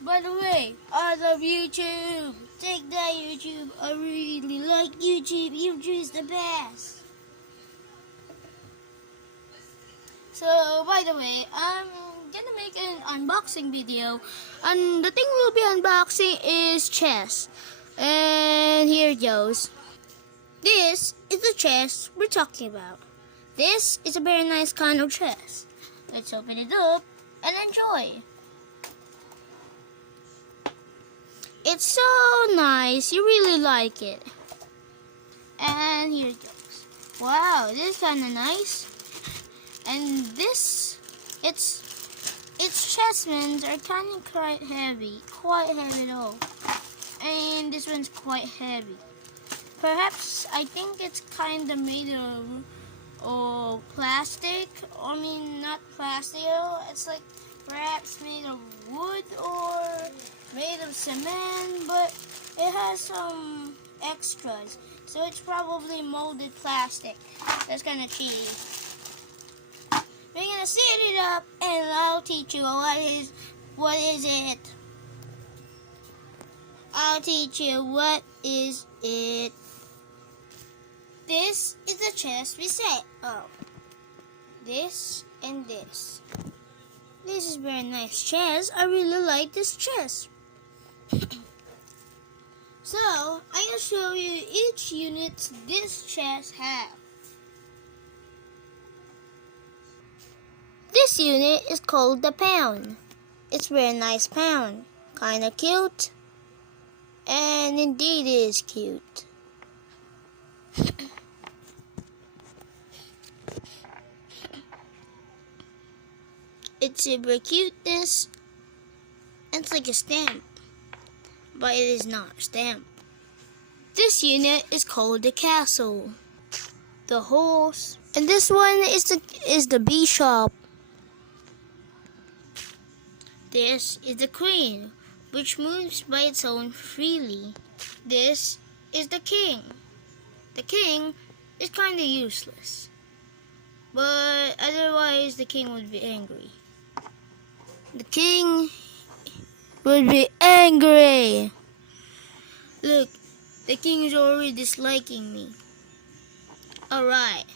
By the way, I love YouTube. Take that, YouTube. I really like YouTube. YouTube is the best. So, by the way, I'm gonna make an unboxing video. And the thing we'll be unboxing is chess. And here it goes. This is the chess we're talking about. This is a very nice kind of chess. Let's open it up and enjoy. It's so nice. You really like it. And here it goes. Wow, this is kind of nice. And this, its chessmen are kind of quite heavy though. And this one's quite heavy. Perhaps I think it's kind of made of plastic. I mean, not plastic. It's like perhaps made of wood or made of cement, but it has some extras. So it's probably molded plastic. That's kind of cheaty. We're gonna set it up, and I'll teach you what is it. I'll teach you what is it. This is the chess we set up. This and this. This is very nice chess. I really like this chess. So, I'm gonna show you each unit this chess has. This unit is called the pound. It's a very nice pound. Kinda cute. And indeed it is cute. It's super cuteness. It's like a stamp. But it is not a stamp. This unit is called the castle. The horse. And this one is the bishop. This is the queen, which moves by its own freely. This is the king. The king is kinda useless. But otherwise the king would be angry. The king would be angry. Look, the king is already disliking me. Alright,